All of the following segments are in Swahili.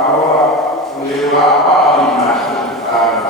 Paola voleva in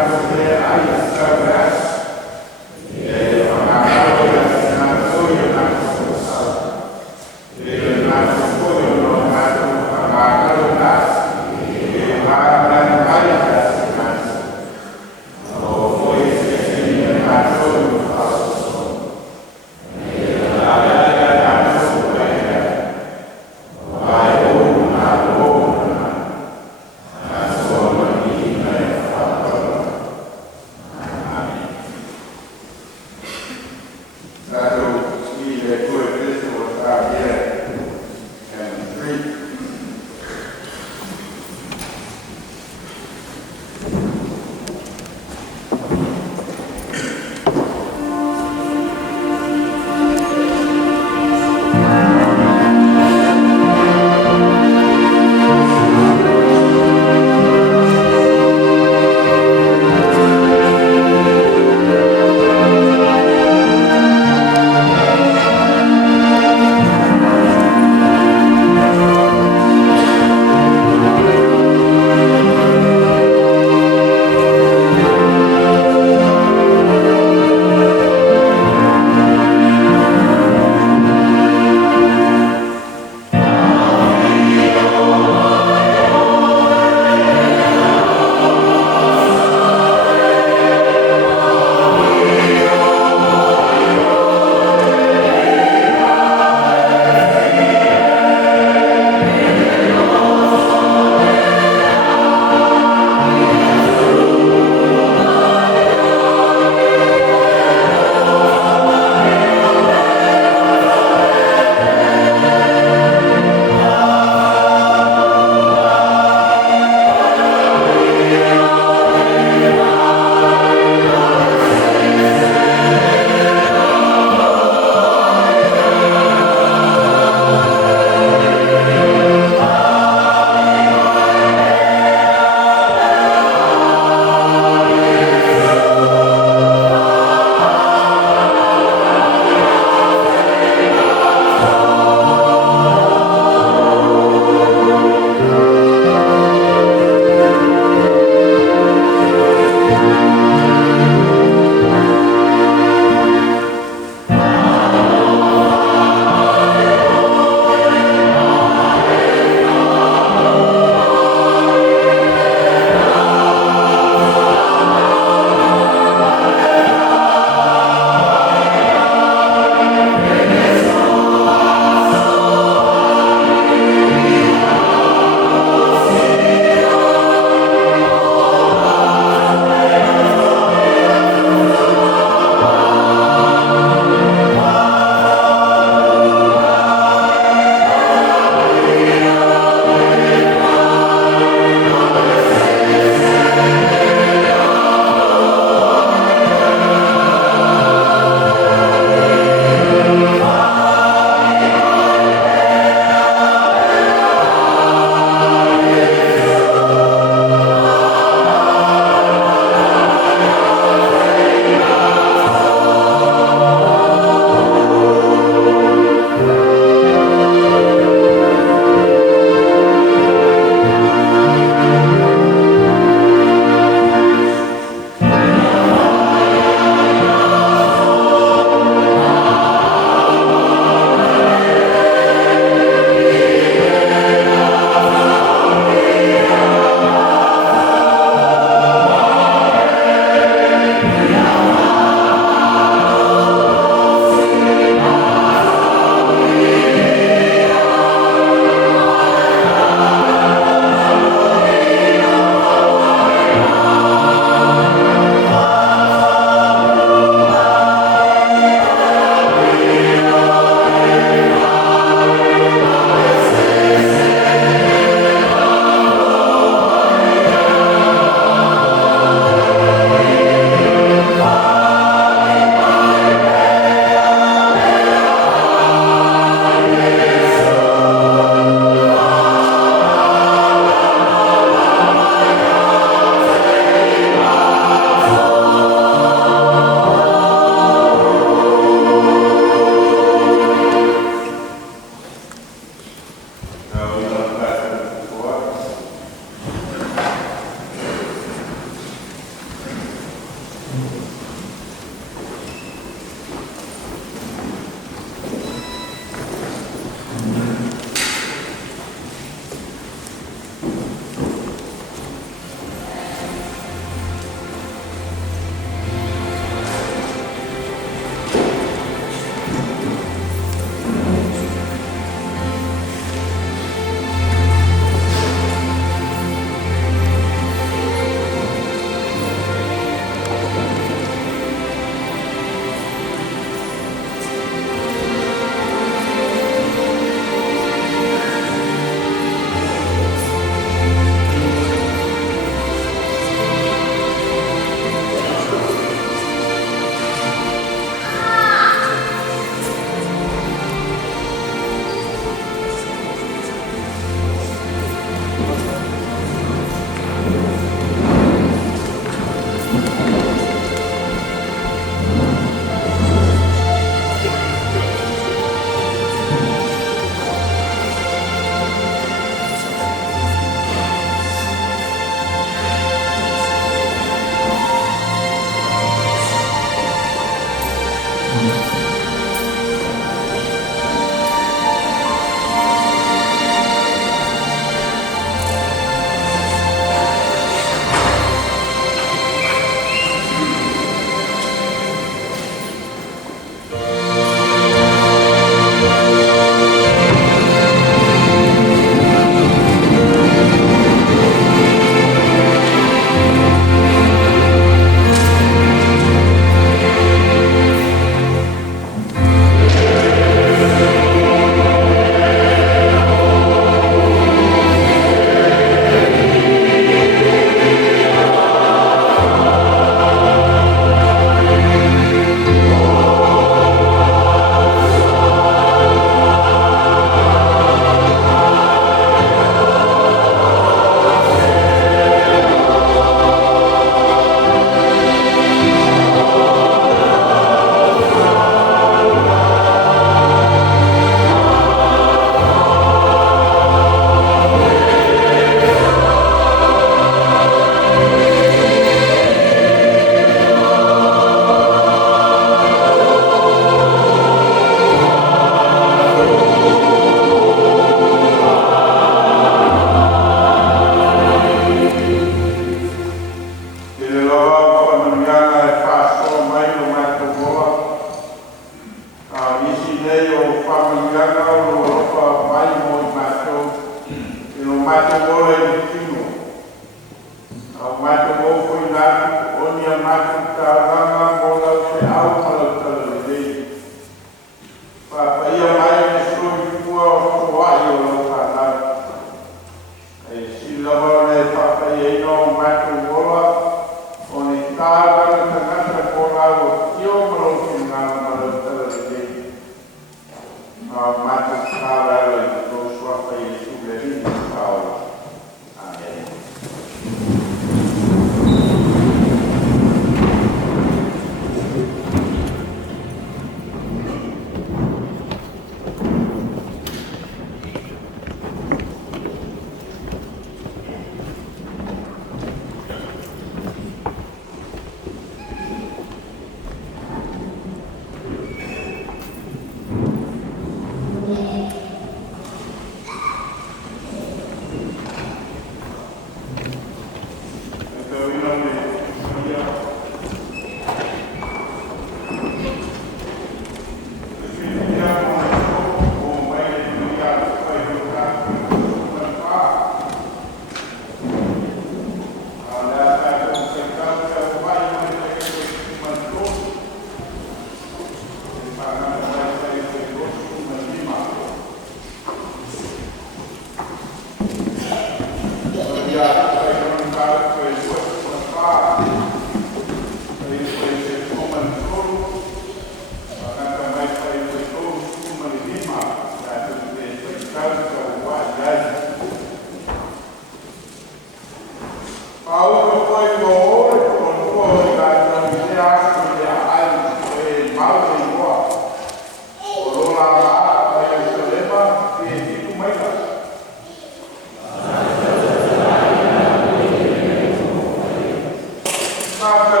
Mà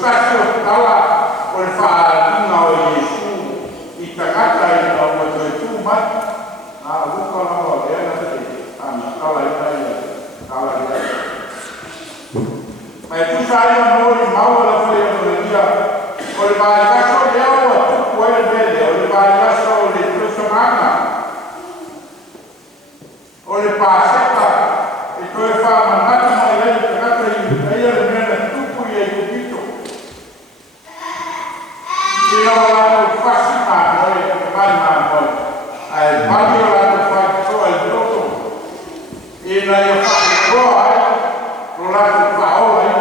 spazio tala o le whaaringa o Iesu i tangata i au matua e tūmai a luka lawa o rea te ana tala i tai tala i tai mai tusai o mori maua la whai o le nia o le vai kaso le aua tuku ai le mele o le vai kaso o le tusamanga o le pāseka e koe whamanata mai lei tangata i leia le mena tuku i ai kupito i awa lato whasi māmoe e mai māmoe ai mani o lato whaitoa i roto i nai o whaitoa ai o lato whaola i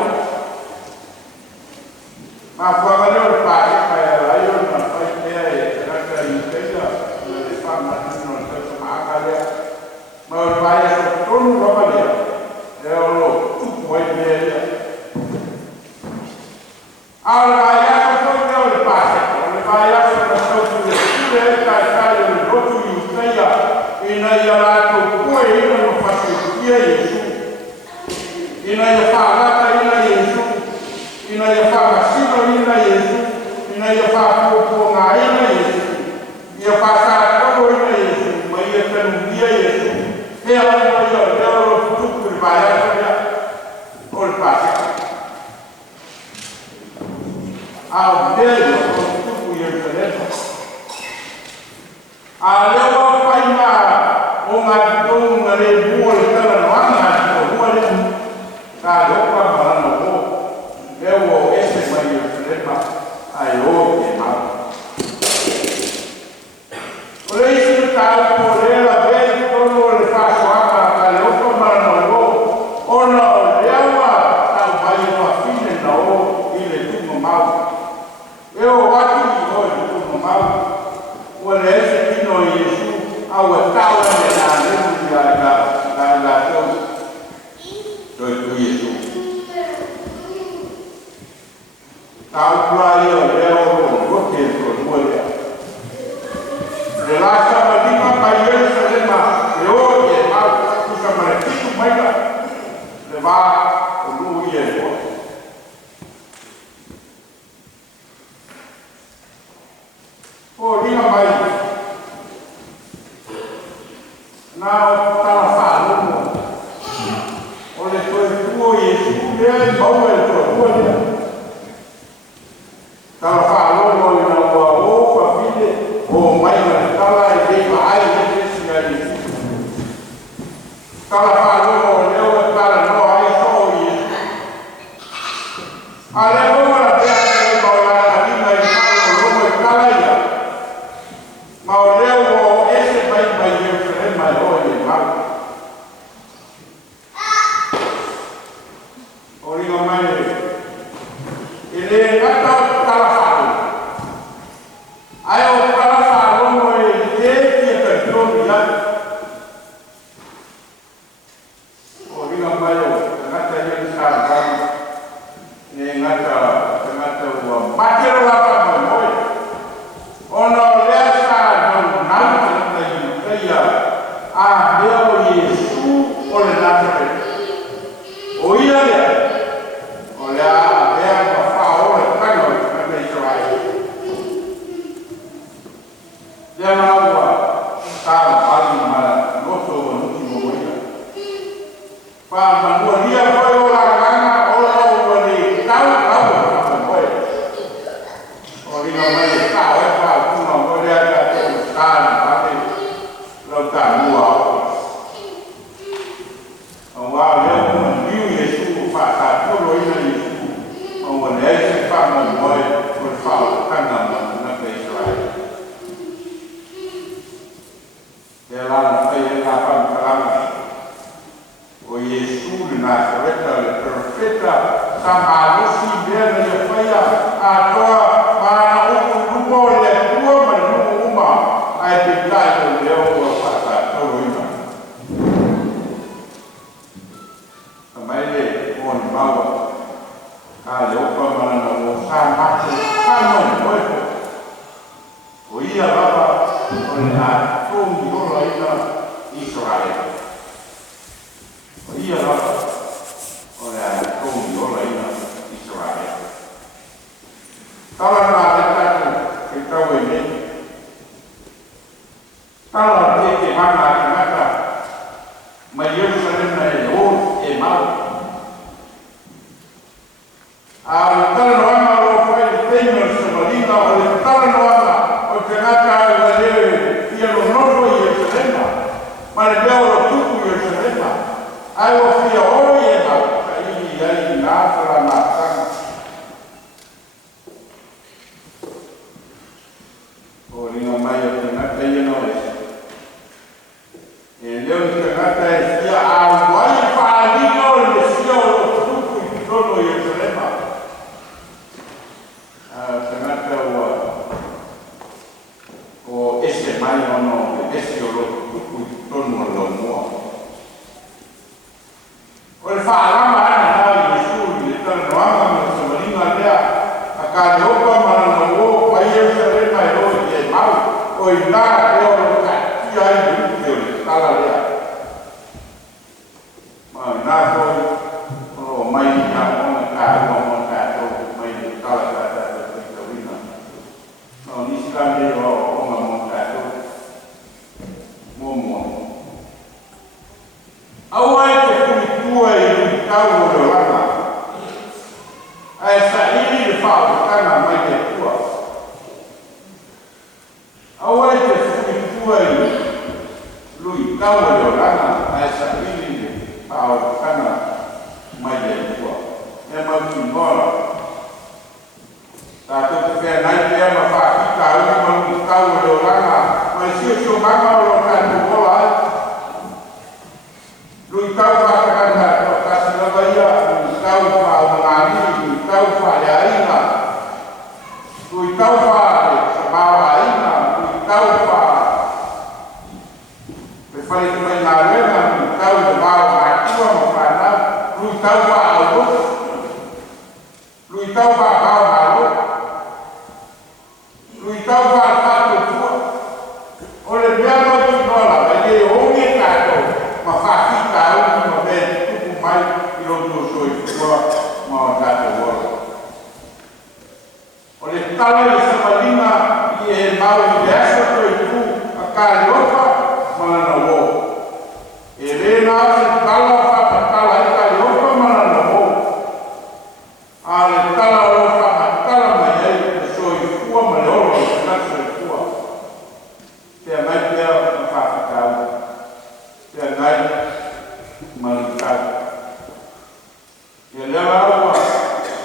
ma whamaneo le pāseka e lai o na whaitea e tangata i leia le whamanata no tusamanga lea ma o vai a tonu roba lea e o lo tupu ai mea lea a o vai a tonu o le pase o le vai a tonu le tule e kai kai o le rotu i usteia i na i a lato kue i na no fasi ia Iesu i na i a whaagata i na Iesu i na i a whaamasino i na Iesu i na i a whaapoponga i na Iesu i a whaasātoro i na Iesu ma i a tanu ia Iesu e a mai mai o le oro tuku i vai a tōia o le pāseka. A o belo o tuku i Jerusalema. A leo o pai mā o ngā tonga le mua le tala no anga o mua le ka lopa marana o leo o ese mai Jerusalema ai o e mau. O le isi tāu po le la vei tono le whāsoaka ka le opa marana o ona o le awa tau mai o a fine na o i le tunga mau. E o watu i o le tunga mau. O le ese tino i Iesu au e tau e me nā lemu i la tonu. Toi tu Iesu. Tau kura i o le o roke e tō muelea. Le lasa malima pa Jerusalema e o e mau kusa mare tiku maila le wā o nuu i e o. O ringa mai nā o tala whālomo o le toi tuo Iesu lea i maua e tō muelea. Tala whālomo i nā ua o whawhine o mai na tala e leiwa ai e tesi a Iesu. Tala whālomo o leo e tala no ai so o Iesu. A le honga la pēa e ma o la tarina i tala o lomo e tala ia. Ma o leo o ese mai mai Jerusalema e o e mau. O ringa mai e le ngata o tala whālomo. Ai o tala whālomo e te kia ka tōni ai. O ringa mai o ngata i en sāpani. E ngata ua matero lapa mai moi. Ona o lea sā nau nanta i teia a mea o Iesu o le Nazaret. O ia lea. O lea mea ma whaore tanga o tanga Israel. Lea maua tāma pali mara noto o nuki mo moina. Wha manua ria koe o la gana o la o ni tau tau o la moe. O ringa mai e tau e pao kuna o lea ka te o tāna pate lau tā mua o. O wā lea kuma niu Iesu o wha tā toro ina Iesu. O wa lea se wha mo moe o le wha o tanga ma na ka Israel. E lana whai e ngā whamkaranga o Iesu le Nazareta le profeta sa marusi mea na ia whaia a toa mana uku lupo le tua ma le nuku uma ai te tai o leo o whata toro ina. Ka mai le o ni maua ka le opa mana na o sa matu sa moni moepo. O ia lava o le a tōngi ola ina Israel. O ia lava o le a tōngi ola ina Israel. Tala nā le tātou e tau e nei. Tala te mana a ngata. Mai Jerusalem e o e mau. A le tala noanga o whai e teino se marina o le tala noanga o te ngata a leo ia lo nono i Jerusalema. Ma le leo lo tuku i Jerusalema. Ai o fia oro i e mau. Ka ili ai ngā tala ngā tanga. O ringa mai o te ngata i no e. E leo ni te ngata e fia a wai whaadino le fia o tuku i tono i Jerusalema. Te ngata o ese mai ono, ese o tuku i tono lo mua. O le whaalama ana nā i Jesu i le tala noanga me o Samaringa lea. A ka le opa marana o pai Jerusalema e roi e mau. O i nā e o lo ka tia i uke o le tala lea. Ma nā toi o mai nā onga ka onga ka to mai le tala ka tata i tawina. No nisi ka me o onga mo ka to. Mua. Aua e te kumitua i tau o le langa. Ai sa ili le whaotanga mai te tua. Aua e te kumitua i lui tau o le langa. Ai sa ili le whaotanga mai te tua. E mau ki ngora. Tātou te whea nai te ama whaakita ui mau tau o le langa. Mai sio mama o lo tātou kola ai. Lui tau whakakanga o kasi lava ia, lui tau whaumangani, lui tau whaeaina, lui tau whae sabawaina, lui tau whae pe whare te mai ngā rena, lui tau te wāo mātua ma whanau, lui tau whae au, lui tau whae wāo mālo, lui tau whae whae tua. O le mea mai ki nola, mai e onge tātou, ma whakita au ki ma me tuku mai i roto soi kua ma o tātou ora. O le tala i Samaringa i e mau i le asa toi tu a kāri opa malana o. E rena se tala whapatala i kāri opa malana o. A le tala o whapatala mai ei e soi kua ma le oro i nasa i kua. Te mai pia ma whakitau. Te ngai malikau. E lewa aua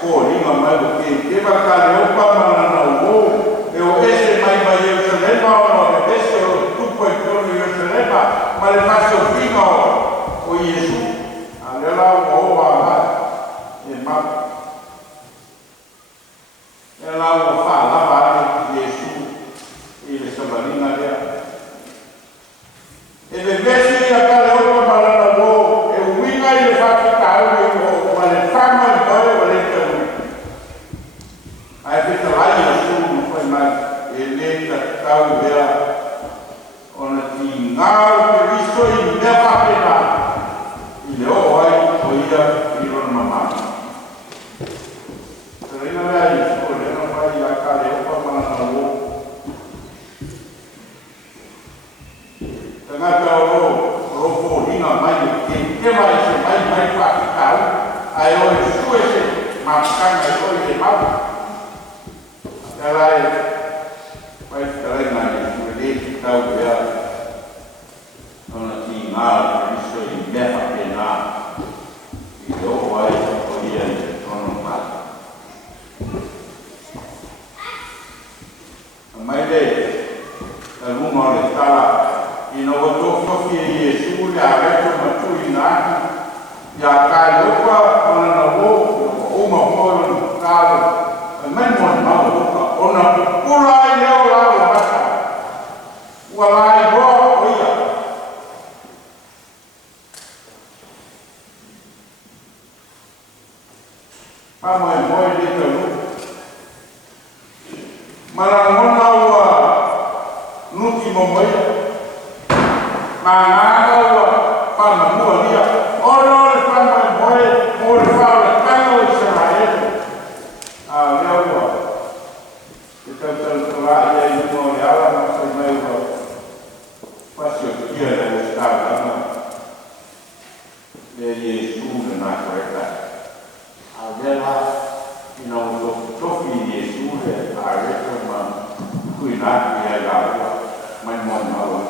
ko ringa mai o ke waka le opa manana o e o ese mai mai Jerusalema o e ese o tupo i tono Jerusalema ma le faso whima o Jesu. A lewa o oa mai e mau. E lewa o whaalama ane Jesu i le Samaringa lea. E le vesi a ka le opa malana wo e uinga i le whakita au e o ma le whama i koe o le te ui. Ai pita lai a sūnu whai mai e le ta tau ea o na ti ngāo te riso i mea whapena i le o ai o ia i rona mamana. Te reina mea i sū le na whai a ka le opa malana wo. Ngata o rofo hina mai ke mai se mai whakitau ai o e su e se mapkanga i oi e mau. Te lai pai whitarai nai e su e le ki tau ea ona ti ngā riso i mea whapena i te o ai o ia i te tono mata. Mai le ta lunga o le tala ina o tō whawhi e Jesu le a reto matui nā ki. Ia kai opa manana wō, o ma hōru kālo. E mai mōni mau opa, o na pura i leo lao mata. Ua lai roa o ia. Pamo e moe le tau. Mana ngona ua nuki mo moia. Ma ngā ua whana mua lia. Oro le whana moe, mo le whao le tango i Israel. A lea ua, nati e la mai mon ma wa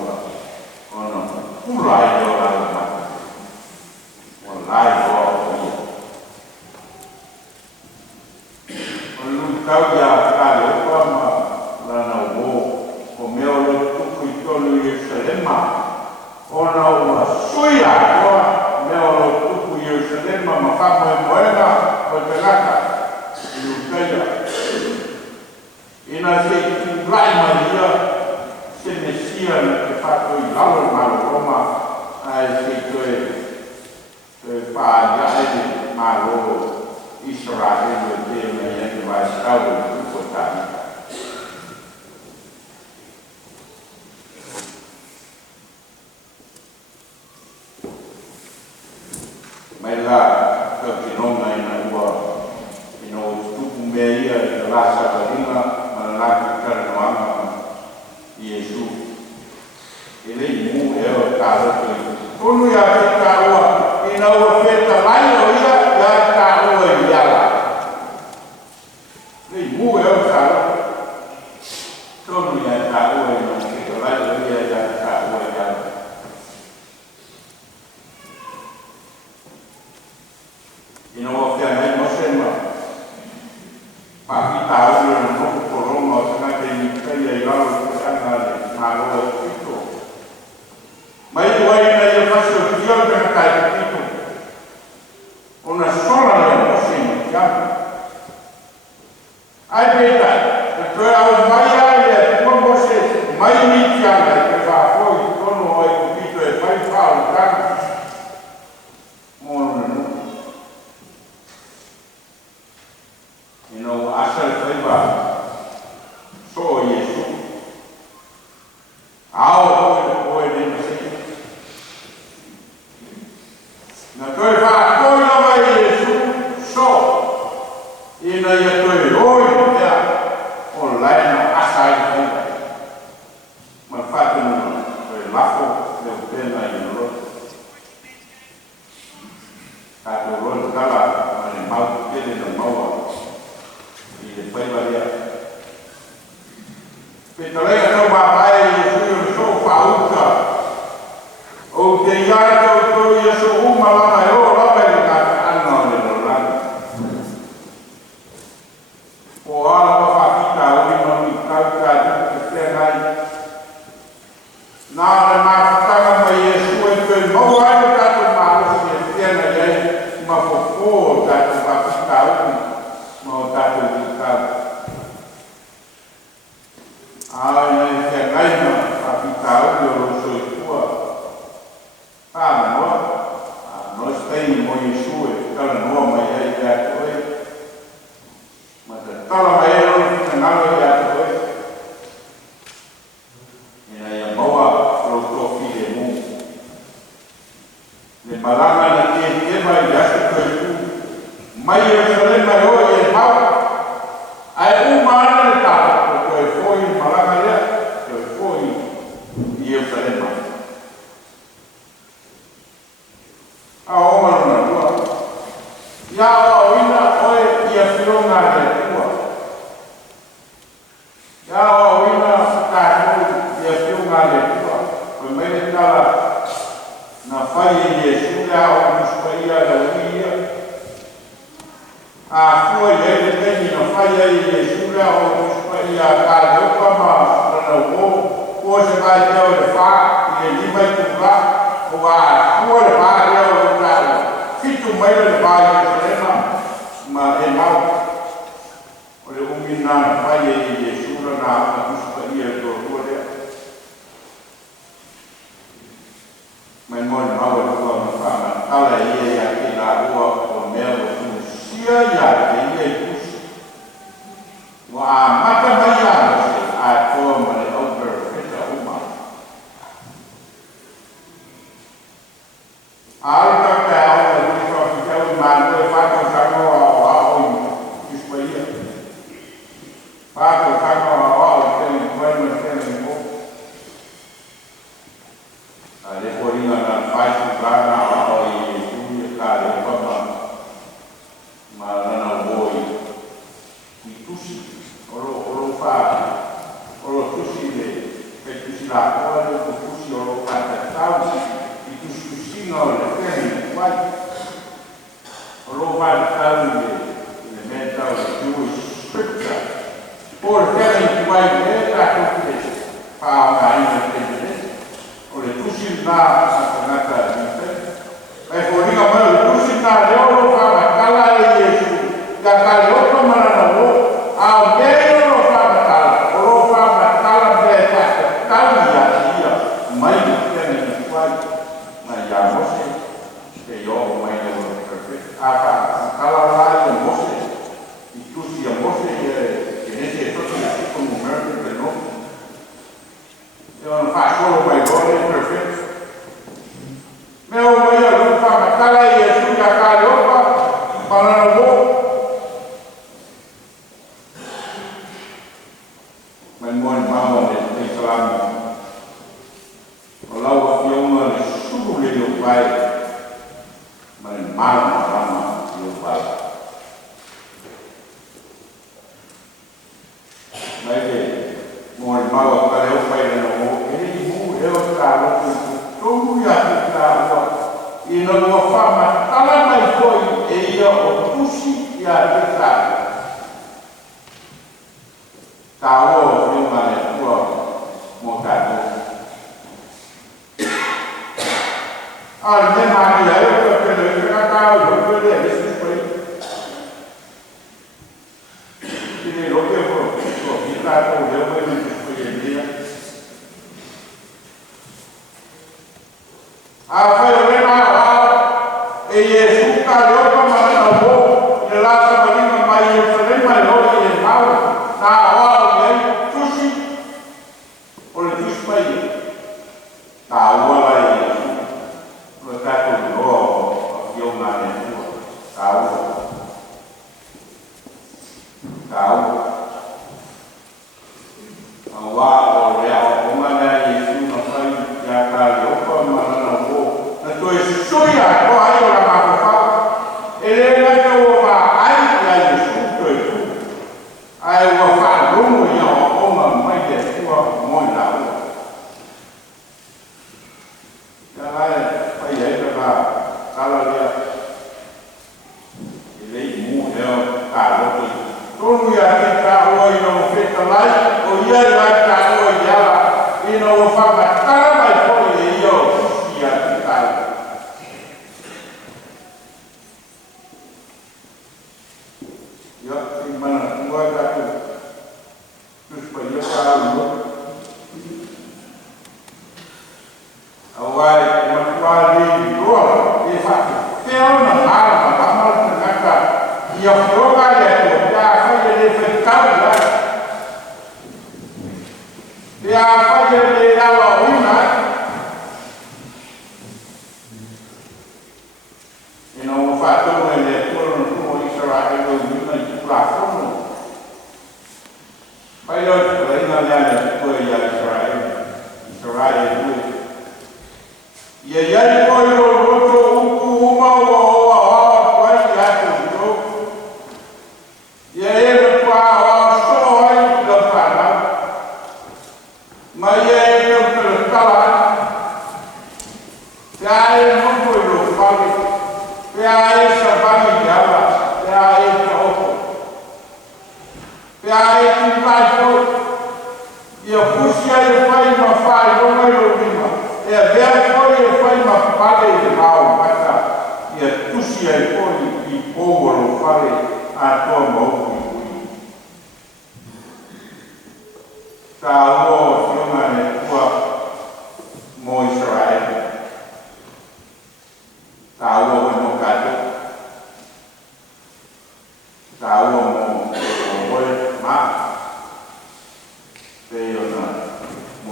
ono kulai do la ma lai do onu kau ya ka le ko ma la na wo o me o lo tu ku to lu Yerusalema ona o suia ko me o lo tu ku Yerusalema ma fa mo moena o te laka lu kaya ina se tu lai Maria se Mesia che fa poi l'altro malo Roma se tu fa già di malo Israele che mi va a stare un po' tanto ma la che non è una buona tu come la Sabrina ma la che non Gesù e lei mu è o caro con ya che caro in una festa mai ya caro e ya lei mu è o caro con ya caro e non che mai ya caro e ya in una festa non sembra ma qui tao non può Roma che in loro malo itu. Mai dua ini yang masuk dia dengan kain itu. Una sola yang masih ya. Ada itu. Kalau awak mai ada, pun masih mai ni tiada. Kalau awak kono awak itu mai faham kan? Mohon. Asal saya so Yesus. Ao o e ni se na toi fa toi no mai Yesu so ina ia toi oi ya online asai ma fa no toi lafo le pena i no ka to ro kala ma mau ke no mau i le pai varia Petolega no babai Yesu so fauta o te yato to Yesu uma la mai o la mai ka anno le no la o ala fa kita o ni no ka ka te te nai na le ma ta mai Yesu e te mo ai ka to ma o se te na ye ma fo fo ka to fa kita o mo ta to ka ai che gaina capitale lo so tua no stai mo Gesù e tala no mai ai da toi ma tala mai no na da toi ina ya moa lo to file mu le malama na che vai da toi mai Yerusalem mai o e ha ai umana ta foi Malagaia, foi Jerusalém. A oma na tua. Ya o ina oi ia filonga de tua. Ya o ina ta ia filonga de tua. Ko mai tala na fai Yesu ya o muspaia da uia. A foi ele tem na fai Yesu ya o ia ka do ma na o se vai te o fa e ni vai tu la o va o le va ya o ta si tu mai le va ya ma e mau o le umina fa ye Yesu na ku pa ia do le mai mon ma o ko ma fa na ala ia ya ki la o me o tu sia ya ke ye ku wa mata baya a ko ma le over fita uma alta ka o le ko fita uma le fa ko sa ko wa o ispaia fa ko sa ko wa o te ni ko ma te ni ko a le ko ringa na fa su ka na o i su ka le ko ma na o i tusi olo fa olo tusi por kemi mai e ta ko te pa mai me te o le tusi na sa ta te e ko ringa mai le tusi na le o fa ma kala e Yesu ka ka le o ma na o a me o fa ma kala o fa ma kala be ta ka ya ia mai kemi mai mai ya mo se ke yo mai o perfect a ka kala la e mo se i tusi a mo se non fa solo quei gol perfetto. Me o mai non fa ma cala e su la cala ma non lo ma mon mama de salam. Kalau dia mau suruh dia lupai, mana lama lupai. Baik, mon mama kalau lupai dan como ia ficar e não vou falar ela mais foi e ia o puxi e a ficar calo viu mais tua montado a minha Maria eu quero que a calo eu quero isso foi e lo que vou ficar com eu vou me dia a fai o a e Yesu ka leo ka mana o le la sa malima mai o se mai o e mau na o e tusi o le tusi mai ta o la e o ta ko o yo na ne ta o wa o le o mana Yesu na fai ya ka leo ka mana soia ko ai ora ma fa ele na ko fa ai ya Yesu ko ai wa fa rumo ya o ma mai de ko mo na ya ai fa ya ka kala ya ele mu he ka lo ko tonu ya ke ka o ino fe ka lai o ya ya ka o ya ino fa ma ka mai ko ye yo ya ka ya in mana tua kata terus pada kalau awal matwali dua esa teo na alma amal tenaka ya yoga ya saya de fekal ya faya de ala una ino fato ele turun tu Israel platform. Bayo lain lain ko ya Israel. Israel itu. Ya ya ko yo roto ku ma wa wa ya tu. Ya ya pa so ai da fala. Ma ya yo ko kala. Ya ya no ko yo fala. Ya ya sabani ya la. Ya ya ai tu vai for e a puxa ele faz uma faz uma iluminação e a ver foi ele faz uma paga de mal basta e a puxa ele foi e povo lo faz a tua mão tá o filma né tua mo Israel tá o no caso tá o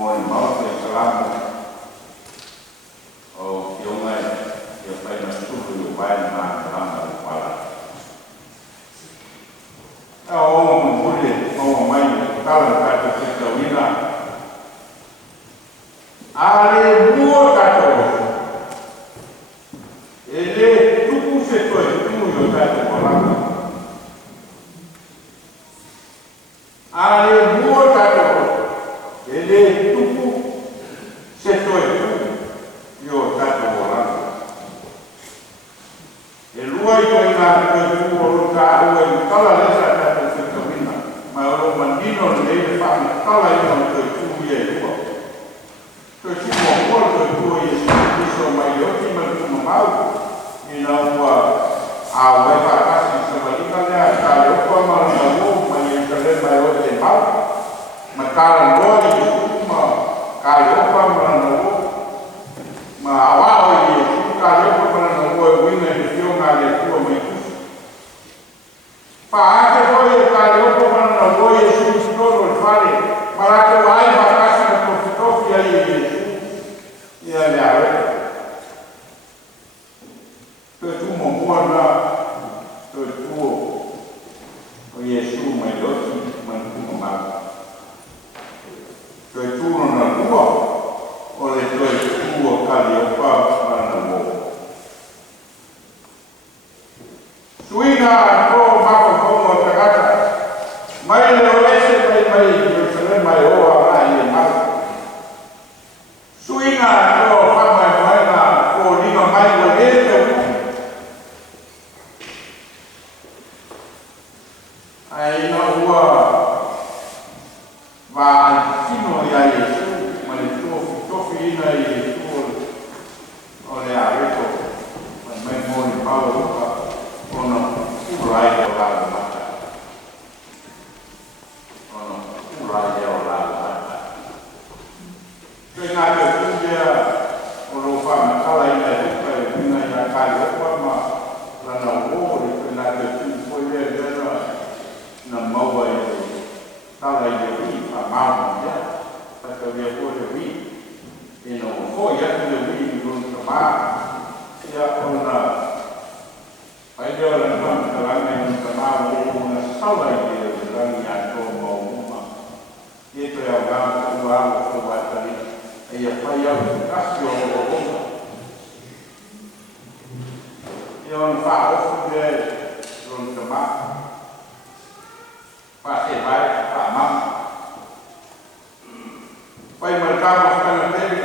moi mau te salam o yo mai yo pai na tudo yo pai na na pala a o mule o mai kala ka te se wina ale buo ka to ele tuku se to tu yo ka te pala ale buo ka to ele tuku setoi yo tato volando e lui yo ina ko tu o ka o kala lesa tato se kamina ma o mandino kala i no te tū ia i ua. Te tū mo kua te tū i iso mai o ti mai tū mau. I na ua a wepa kasi sa malika lea ka leo kua marana o mai i ka le mai o te mau. Ma kala noa i ma ka leo kua marana o. Ma awa o i ka leo kua marana o e wina i te o ngā le tua mai kusi. Pa ake hoi e ka leo kua marana o e su toro e whare. Ma rake wai ma kasi na tofi ai e Iesu. Ia le awe. Te tu mo mua na te tuo o Iesu mai loti mai kuma mau. Te tuo na tua o le te tuo kali o pa mana mo. Suina ko mako kongo tagata. Mai le o ese mai Jerusalem mai o a i e mau. Suina ko whamai moena ko lima mai o le te u. Ai na ua va tino ia Iesu ma le tofi ina i Iesu o le areto ma mai mo ni pao uka ona urai o la mata ona urai o la mata te ngā te tūngia o lo whamakala ina uka e pina ia kari opa ma lana o te ngā te tūngia lera na maua e tala i le wi, a maama ia, taka wia kua le wi. E no hoi atu le wi i rung ka maa. Ia ona, ai leo la nama ka langa i rung ka maa o una sala i le rangi a tō mau uma. E pre au ngā kua au kua watari, e ia pai au kasi o o uma. Ia ona wha ofu le rung ka maa. Pase vai, pa mam. Pai marcamos kana tele.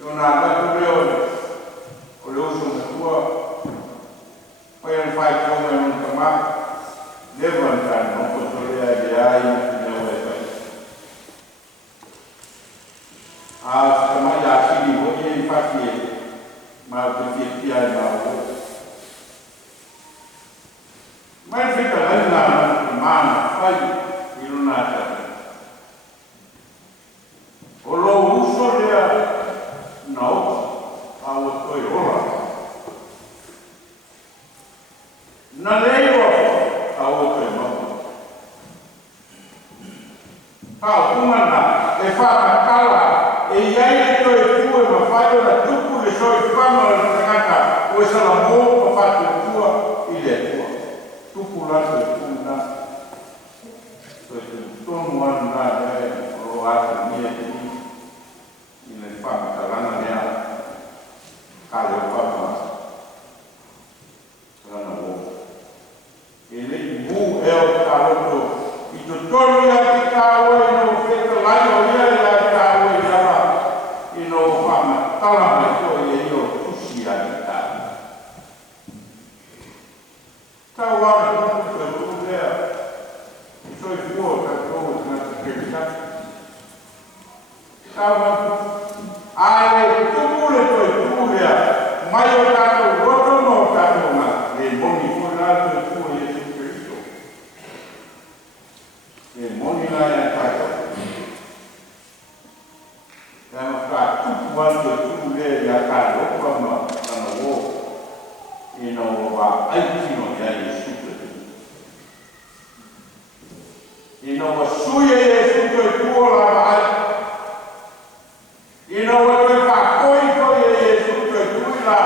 Eu na data leo o uso da tua. Pai an fai como eu não tomar. Levantar, não controlar de ai, não é pai. A semana assim, hoje ele faz ele. Mas o que é mal. Mas fica lá na mana, fai e não nada. O lo uso de não, a o toi ora. Na lei a o toi não. Ka uma na e fa kala e ai toi tu e ma fai ora tu le soi fama la ngata o sa la mo fa tu tua ile tua. Tupu lato e puna, tonu anu nā e o atu mia i le whamakarana mea kare o papa rana o. E le i mū e o tāroto i to tonu ia ki tāua i no wheta lai o ia i lai tāua i ara i no whamatala mai to i e o tusi a i tāua. Tau ara tonu te tū lea, i soi fua ka tōu ngā te kerikata. Tau ara, ai tumu le toi tū lea, mai o tātou roto no tātou ngā, e moni fua nā toi tū i Iesu Christo. E moni nā ia tātou. E ana kā tupu atu tū lea i a kā ropa ma ana wō. E no wa aitino ia Iesu Christo. E no wa suia Iesu Christo la ai. E no wa te whakoi koi Iesu Christo i la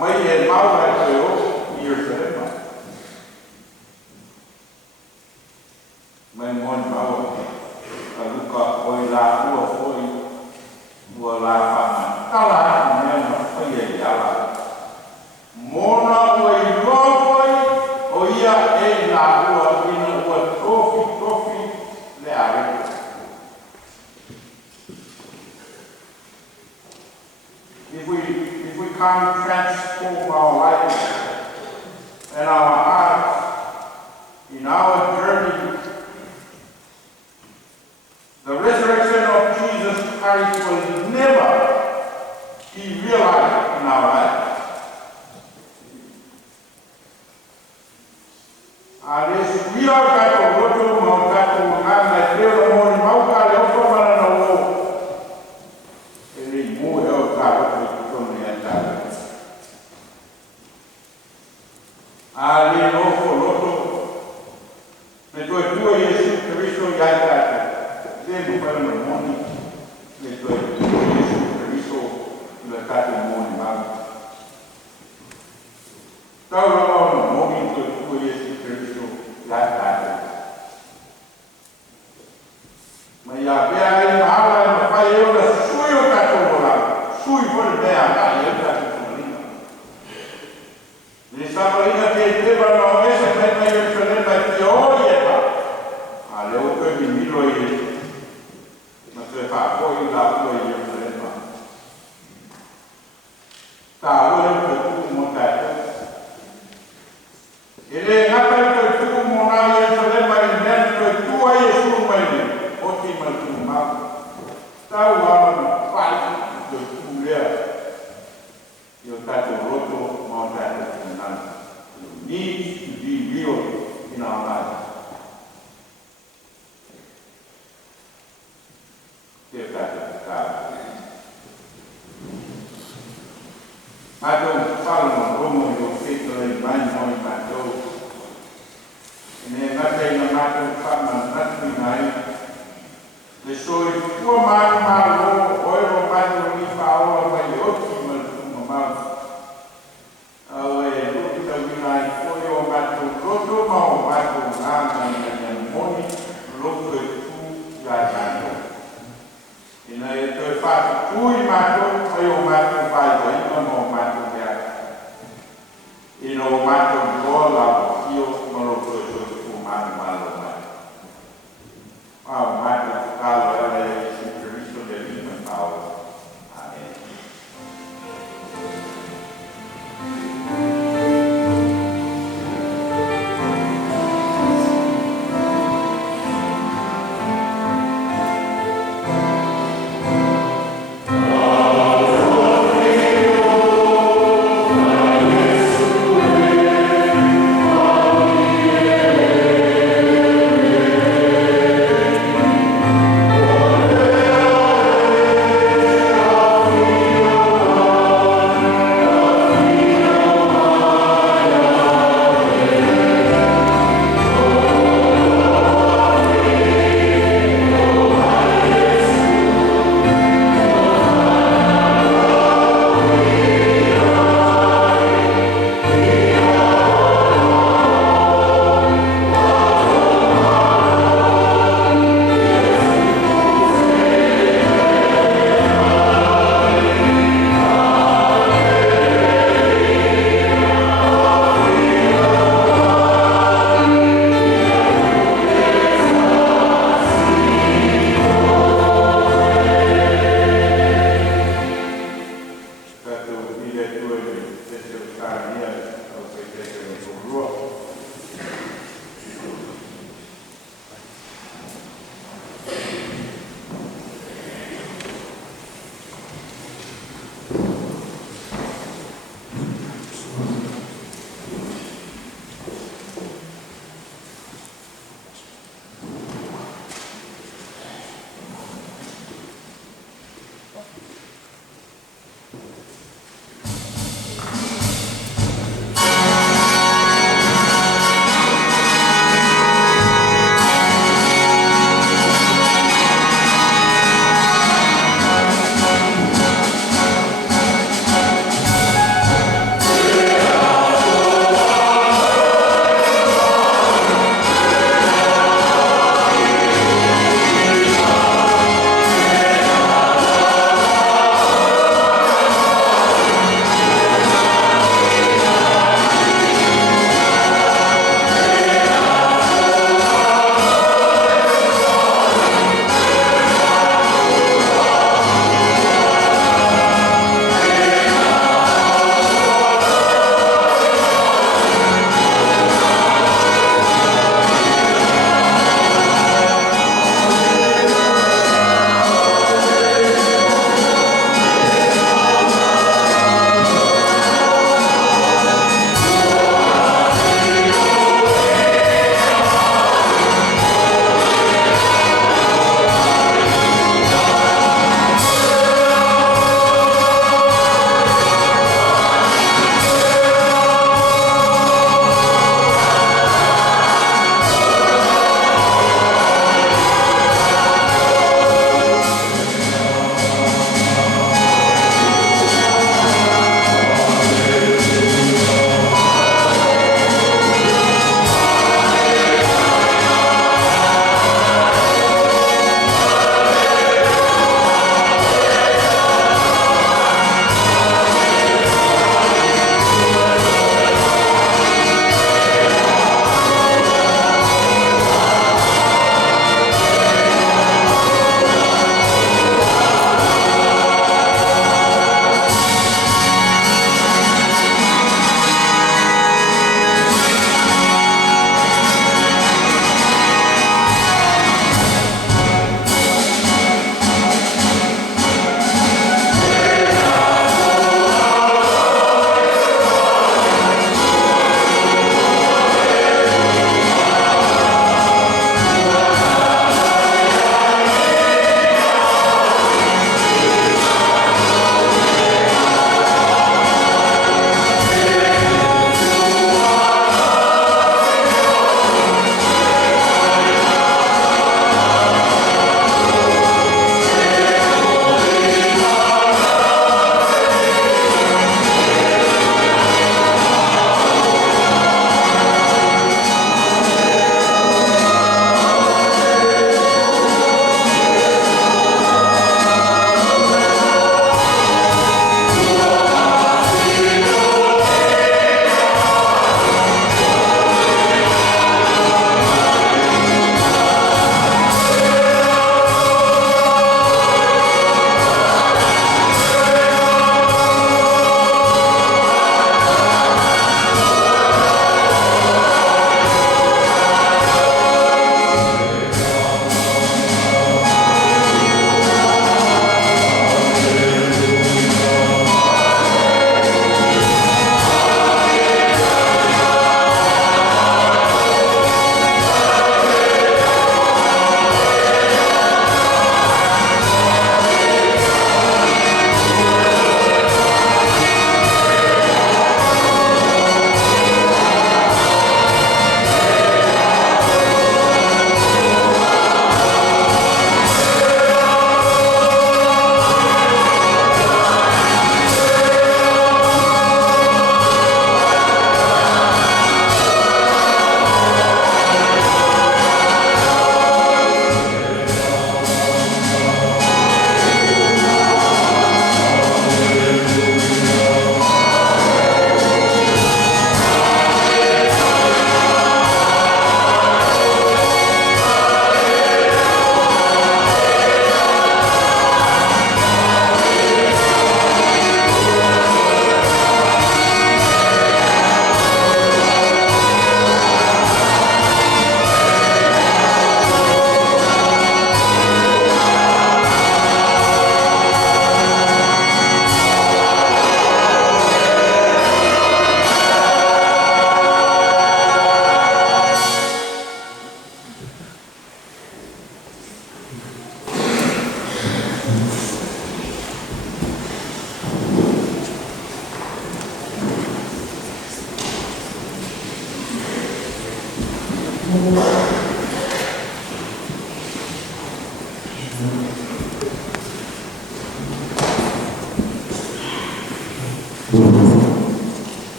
mai e maura te o i Jerusalem. Mai mon maua ka luka oi la ua foi ua la whama. Kala mea ma whai e ala. Mona o i lopoi o ia e la ua ina ua tofi le are. If we can't transform our life and our hearts in our journey ia o tātou roto, ma o tātou ngana e reo na mōni mauka le opa mana na o. E rei mō e o tātou e kutonu e tātou. A le nofo roto, me toi tua Iesu Kiristo iai tātou. Le mupara na mōni, me toi tua Iesu Kiristo le tātou mōni mauka. Tau rama na mōni toi tua Iesu Kiristo iai tātou. Ma ia pia ai mahala e mawhai eo na sui o tātou ora. Sui pone mea mai eo tātou samarina. Ni samarina te tewa na o esa mena eo salema ki oi e pa. A leo koe mi milo e ma te whakoi la ua eo salema. Tā ua te tuku mo tātou. E le ngata te tuku mo nā eo salema i nea te tua e suru mai ne. O te matu mau. Tau ama whai te tūrea. I o tātou roto ma o tātou tinana. You need to be real in our lives. Te tātou tātou. Mātou whālama romo i o whetore mai moi mātou. E ne ngatai na mātou whāma natu nai. Le soi tua mai malo oiro mai ni paola mai oti mal mal. Awe luki ta winai foi o mato roto ma o mato ngana ni moni loku tu ya jano. Ina e toi fatu tui mato foi o mato vai vai no mato ya. Ina o mato gola io malo tu mato malo. Wow, mato calo era Iesu Kiristo de lima Paulo. Amen.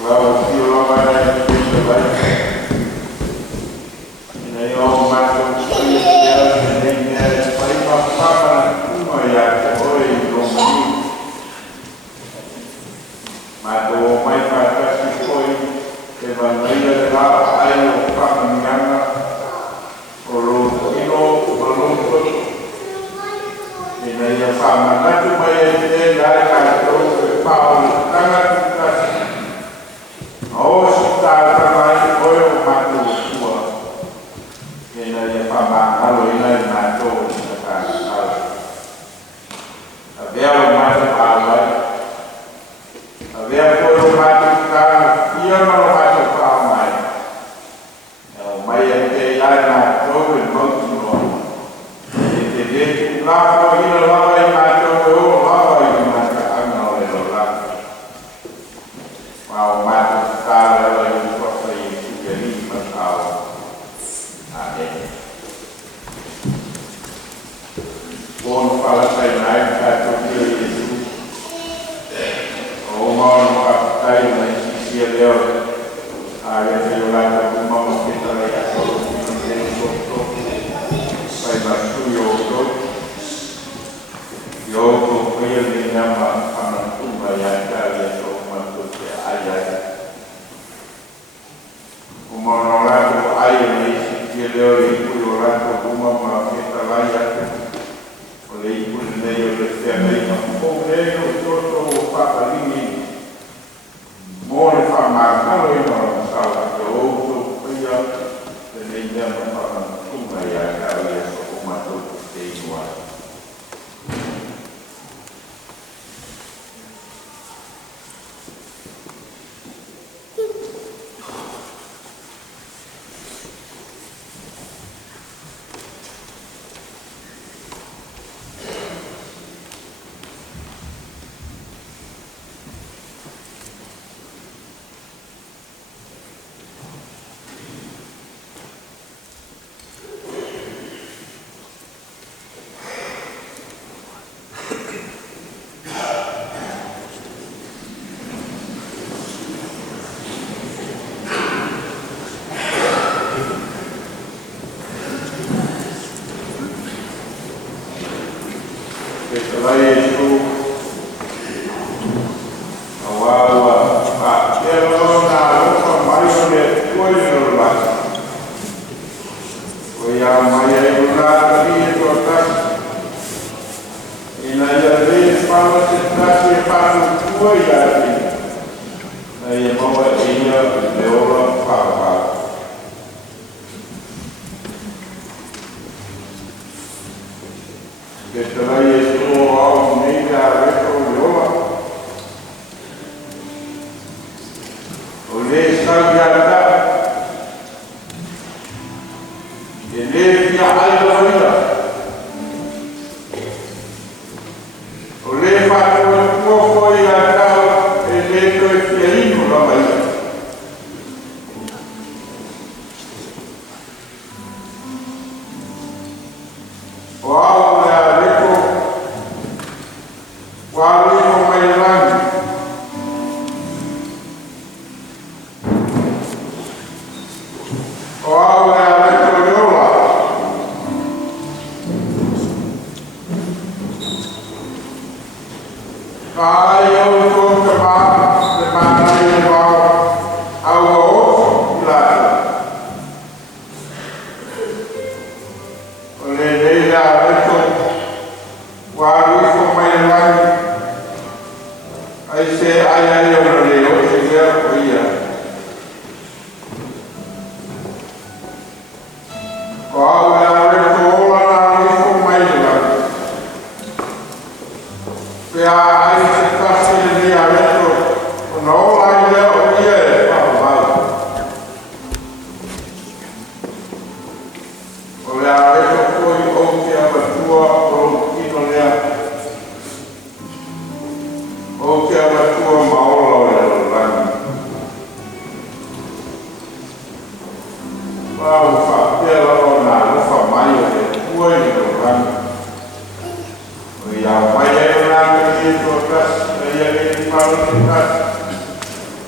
Well, if you love it, it's the life. And they all might go to the and then there's like a papa, who I always don't mà đồ may phải các chị tôi thì vẫn lấy ra đó ai một phần ngắn rồi rồi thì này là phần mà các chú bây giờ đã cả đồ bao đang là ô chúng ta lại có một mặt đồ của thì này là phần mà nó lấy lên là đồ là béo mà vào đấy dia pun matikan ia melakukan ramai. Maya tiada problem mungkin. Jadi lalu ini lalu macam tu lalu ini macam angau lelah. Mau matikan lalu seperti jadi macam ada. Pun kalau saya naik satu kali Omar Muhammad dan Sisi Leo ada seorang pembawa kita yang untuk bantu Yogo punya nama anak tumbayan kali atau maksudnya ayat Omar orang ayat ni Sisi Leo itu orang pembawa kita layak oleh ibu Leo setiap kampung Leo untuk apa ini more farmers kalau yang orang salah jauh tu punya penelitian tentang sungai kalau yang umat tu dijual. Setelah itu awal Pak Jero nalu kembali ke kuil luar. Kuil maya luar tadi itu atas ini jadi kalau situasi paru kuil lagi. Saya bawa ini lewat apa? Setelah itu orang media itu lewat oleh sahaja ini dia ada oleh fatwa koko yang tahu itu ini orang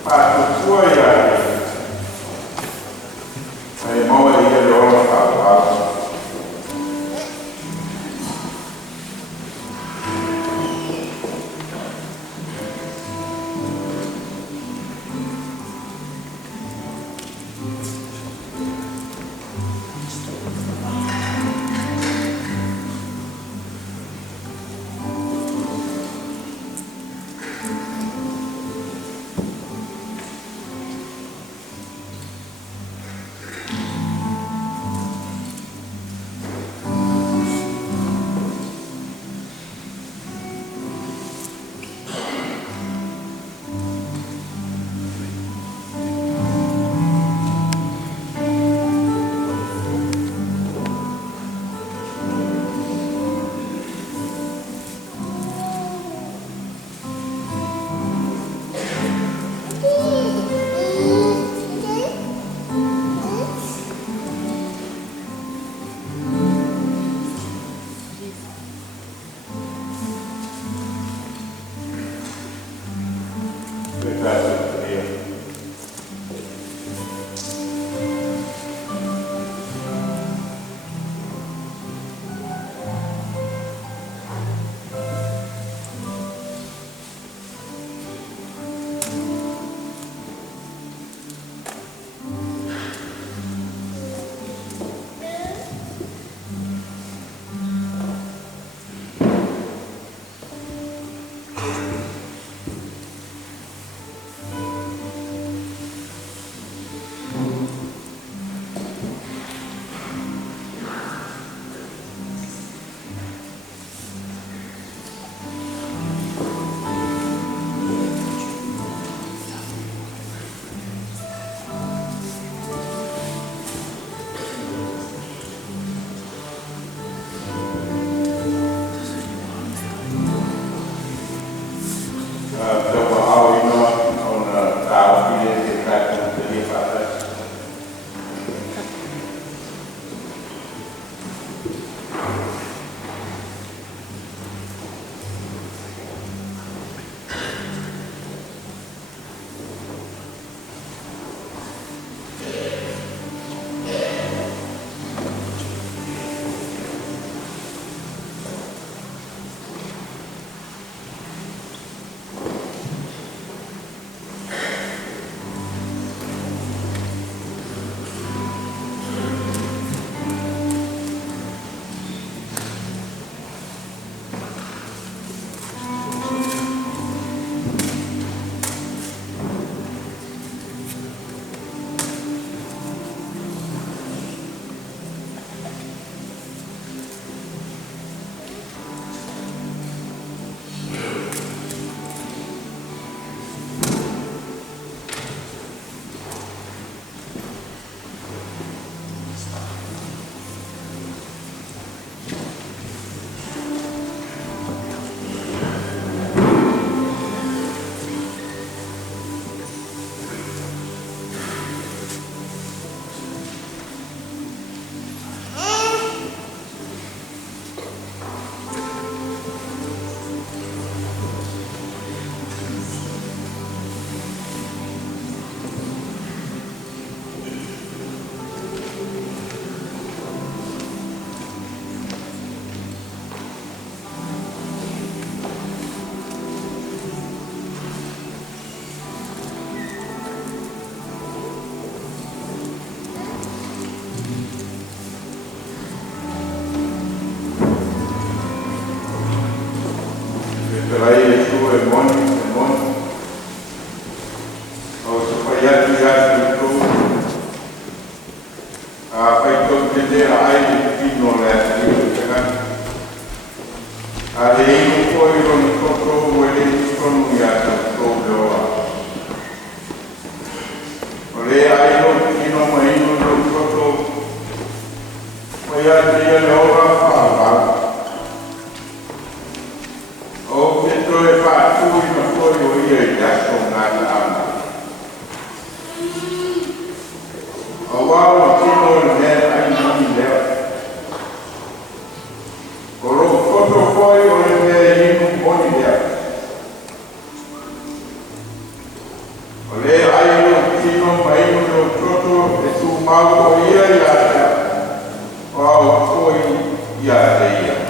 Pak Oleh ayo tino mai no toto e tu mau o ia ia ia. Wow, foi ia ia.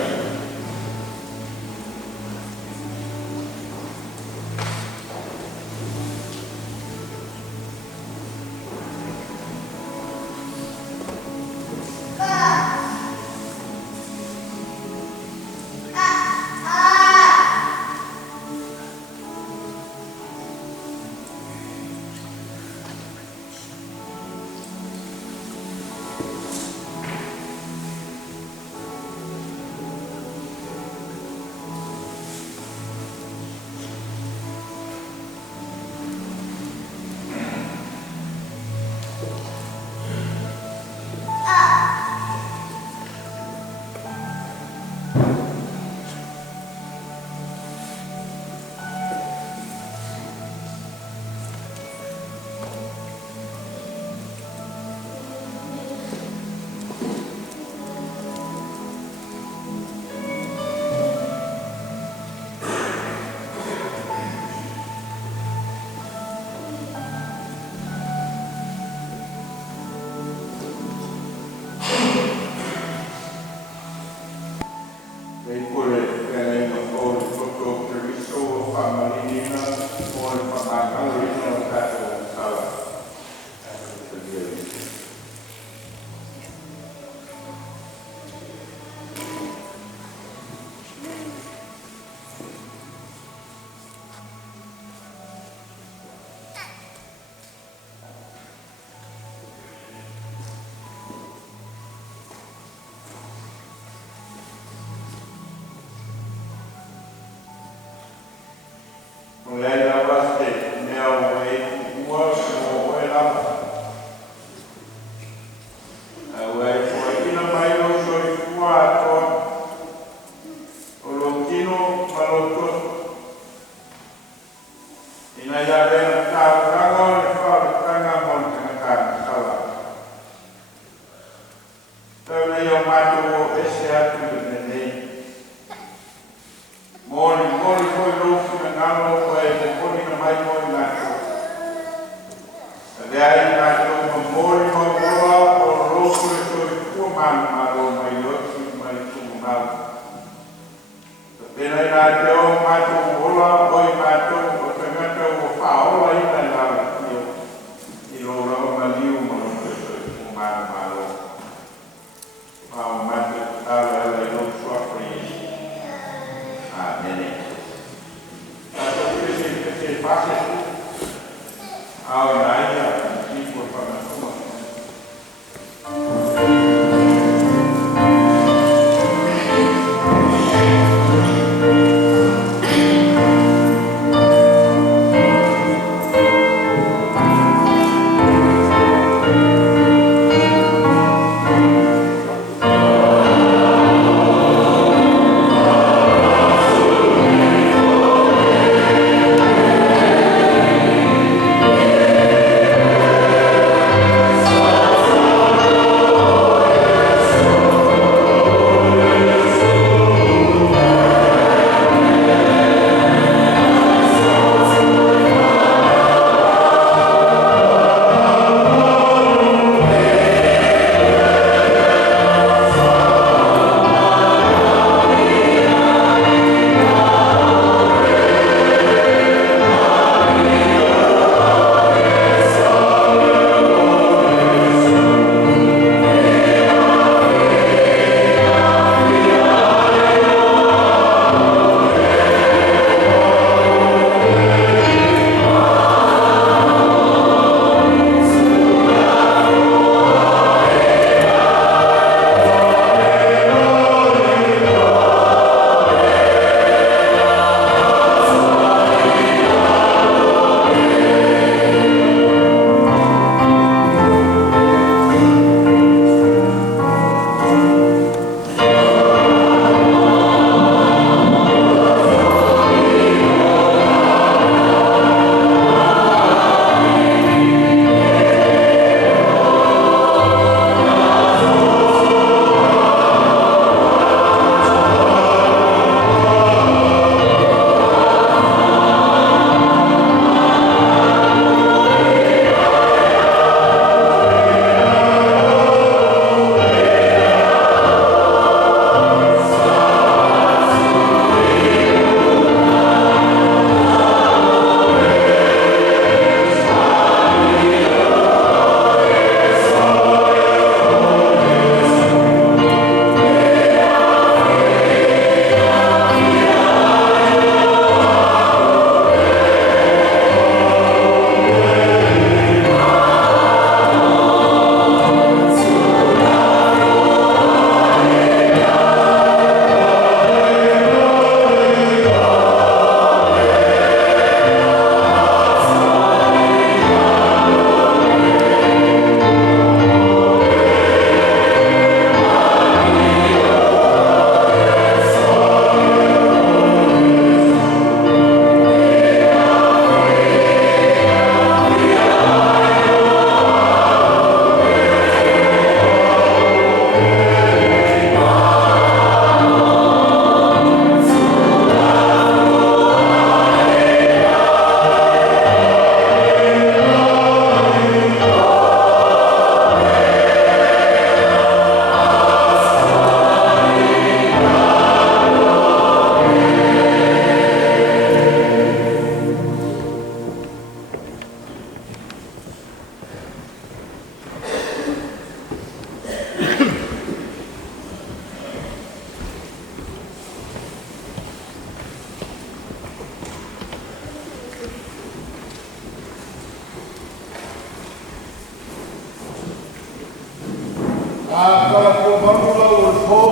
Para ko mamula o fo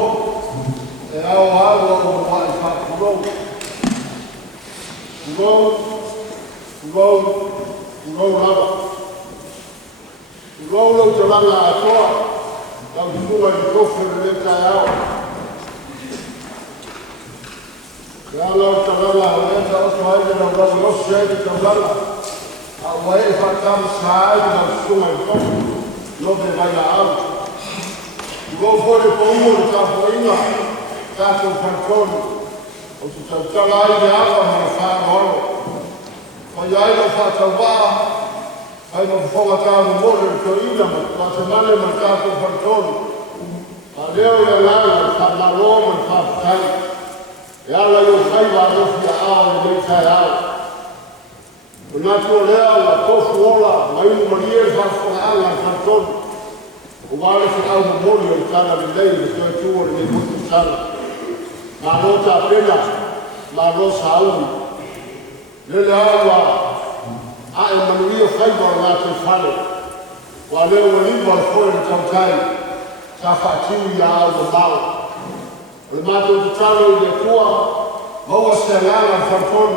e ao ao o mai fa ko go lava go lo te langa atoa la fuga di kofre le taiao ya lo te langa le ta o mai de lo lo se de te langa a wai fa tam sai de fuga di kofre lo de vai la au go for the pomo ta poina ta to control o tu ta la ia ma fa oro o ia lo fa ta va ai no foga ta mo le to ina ma ta mane ma ta to control a leo ia la fa la ro ma fa tai ia la yo fai va no fia a le ta a o na to le la to fuola mai mo rie fa fa la control o vale se au mo le ta le lei le to le mo ta ma nota appena la rosa auli le aula a e manuia fai por la te fale wa le o limbo al fore le tautai sa fatiu ia au do mau le mato te talo i le kua maua se lana farfon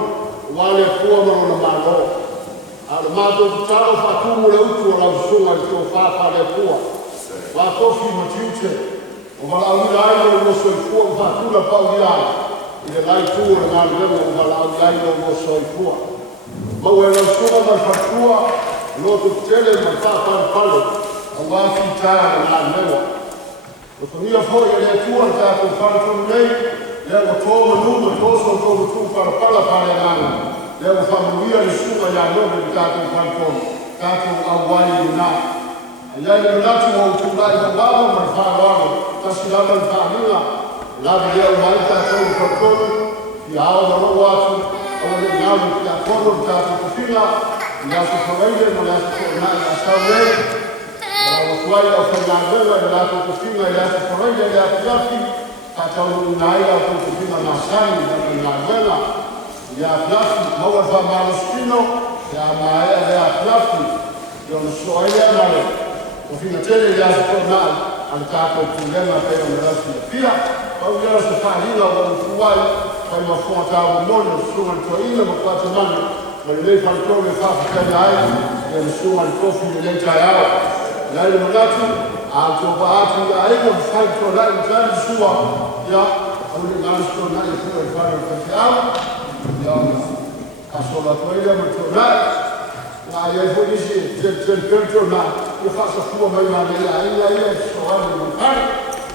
wa le kua maro na malo a le mato te talo fatiu le utu o la usunga le tō whāwha le kua wa tofi matiute o wala ui ai o so i kua whātula pau i ai i le lai tū o le ngāri lewa o wala ui ai o so i kua mau e lau sunga mai whatua loto tele mai whāpare pale a wāwhi tāra le ngāri lewa o whangia fōi e le tua ta ko whanatunu nei le o tōma numa tōso o tōma tū parapala pare ngāri le o whamuia le sunga ia nome i tātou whanatunu tātou awai i nā ia le natu o tūrai o wāwa mai whāwāwa tasi lama i whāminga labi leo mai tātou whanatunu i ao na roa atu o le ngāri ki a kono tātou kawhina i aso whawaile mo le aso whanai a saurei o tuai au whanagela i aso kawhina i aso whawaile i aso yafi tātou nai au kawhina nā sani i aso whanagela i aso yafi maua whamaloskino i a maea i aso yafi i ono soaia mare o whina tele i aso whanai an tātou tūlenga pe o na rasu na pia au i aso whanila o tuai pai ma fōa tāwa mono sunga to ina ma kua te mani ma i lei whanakau e whawhakari ai e na sunga ni kofi i lei tai awa i aile manatu a tō paatu i a ega whai tō rai i tāni sua ia au le ngāri sto nai e kua i whare o kati awa ia a sola tō ina ma tō rai na i ai hoi isi te tō nai i whasa fua mai ma le ia ina ia so ane ma kari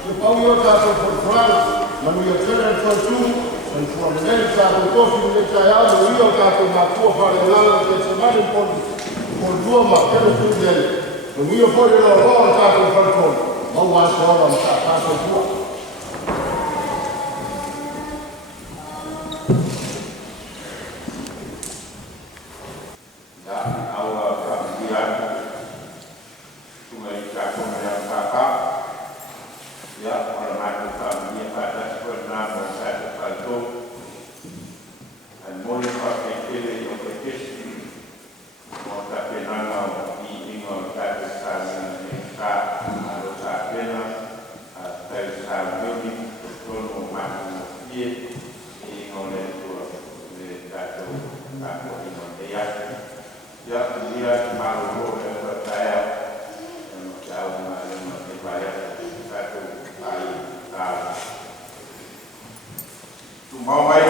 i pau i o tātou whanakau ma nui a tēne tō tū e fuori nel tātou kofi le taiao io tātou mātua whare lana te te mani por dua ma kero tu nele. No io fuori la roa tātou whanakau. Mau asa ora ma tātou tua. Mau mai